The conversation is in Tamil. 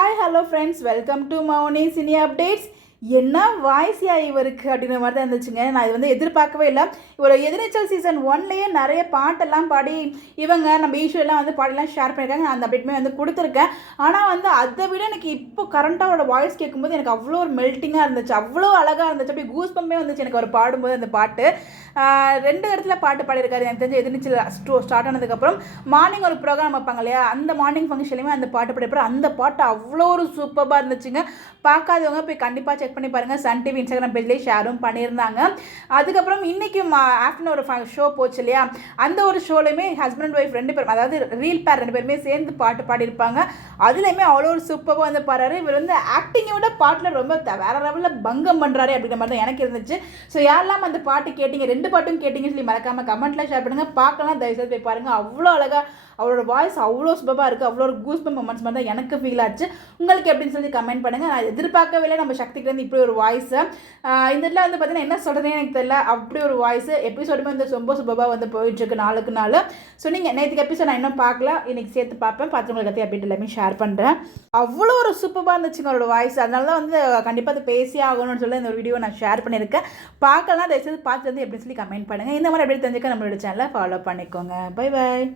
Hi hello friends, welcome to Mouni cine updates. என்ன வாய்ஸியா இவருக்கு அப்படின்ற மாதிரி தான் இருந்துச்சுங்க. நான் இது எதிர்பார்க்கவே இல்லை. ஒரு எதிர்நீச்சல் சீசன் 1லேயே நிறைய பாட்டெல்லாம் பாடி இவங்க நம்ம ஈஸ்வரெலாம் பாடலாம் ஷேர் பண்ணியிருக்காங்க. நான் அந்த அப்டேட்டுமே கொடுத்துருக்கேன். ஆனால் அதை விட எனக்கு இப்போ கரண்ட்டாக அவரோட வாய்ஸ் கேட்கும்போது எனக்கு அவ்வளோ ஒரு மெல்ட்டிங்காக இருந்துச்சு, அவ்வளோ அழகாக இருந்துச்சு. அப்படி கூஸ் பம்பே வந்துச்சு எனக்கு அவர் பாடும்போது. அந்த பாட்டு 2 இடத்துல பாட்டு பாடியிருக்காரு. எனக்கு தெரிஞ்ச எதிர்நீச்சல் ஸ்டார்ட் ஆனதுக்கப்புறம் மார்னிங் ஒரு ப்ரோக்ராம் வைப்பாங்க இல்லையா, அந்த மார்னிங் ஃபங்க்ஷன்லேயுமே அந்த பாட்டு பாடிப்பார். அந்த பாட்டு அவ்வளோ ஒரு சூப்பராக இருந்துச்சுங்க. பார்க்காதவங்க போய் கண்டிப்பாக செக் பண்ணி பாருங்கள். சன் டிவி இன்ஸ்டாகிராம் பேஜ்லேயே ஷேரும் பண்ணியிருந்தாங்க. அதுக்கப்புறம் இன்றைக்கி ஆஃப்டர்நூன் ஒரு ஷோ போச்சு இல்லையா, அந்த ஒரு ஷோலையுமே ஹஸ்பண்ட் அண்ட் ஒய்ஃப் 2 பேரும், அதாவது ரீல் பேர் 2 பேருமே சேர்ந்து பாட்டு பாடியிருப்பாங்க. அதுலேயுமே அவ்வளோ ஒரு சூப்பராக பாடுறாரு. இவர் ஆக்டிங்கை விட பாட்டில் ரொம்ப வேற லெவலில் பங்கம் பண்ணுறாரு அப்படின்ற மாதிரி தான் எனக்கு இருந்துச்சு. ஸோ யாரெல்லாம் அந்த பாட்டு கேட்டிங்க, 2 பாட்டும் கேட்டிங்கன்னு சொல்லி மறக்காமல் கமெண்ட்டில் ஷேர் பண்ணுங்கள். பார்க்கலாம், தயவுசெய்து போய் பாருங்கள். அவ்வளோ அழகாக அவரோட வாய்ஸ் அவ்வளோ சூப்பராக இருக்குது. அவ்வளோ ஒரு கூஸ் பம்ப் மொமெண்ட்ஸ் மாதிரி தான் எனக்கு ஃபீல் ஆச்சு. உங்களுக்கு எப்படின்னு சொல்லி கமெண்ட் பண்ணுங்கள். நான் எதிர்பார்க்கவே இல்லை நம்ம சக்திகிட்டேருந்து இப்படி ஒரு வாய்ஸு. இந்த இதில் பார்த்தீங்கன்னா என்ன சொல்கிறதுனே எனக்கு தெரியல. அப்படி ஒரு வாய்ஸு எபிசோடுமே ரொம்ப சூப்பராக போயிட்டுருக்கு நாளுக்கு நாள். ஸோ நீங்கள் நேற்றுக்கு எபிசோட் நான் இன்னும் பார்க்கல, இன்றைக்கி சேர்த்து பார்ப்பேன். பார்த்து உங்களுக்கு கத்தி அப்டேட் எல்லாமே ஷேர் பண்ணுறேன். அவ்வளோ ஒரு சூப்பராக இருந்துச்சுங்க அவரோட வாய்ஸ். அதனால தான் கண்டிப்பாக அதை பேசி ஆகணும்னு சொல்லி இந்த வீடியோ நான் ஷேர் பண்ணியிருக்கேன். பார்க்கலாம், தயவுசெய்து பார்த்து எப்படின்னு சொல்லி கமெண்ட் பண்ணுங்கள். இந்த மாதிரி எப்படி தெரிஞ்சுக்க நம்மளோட சேனலை ஃபாலோ பண்ணிக்கோங்க. Bye bye.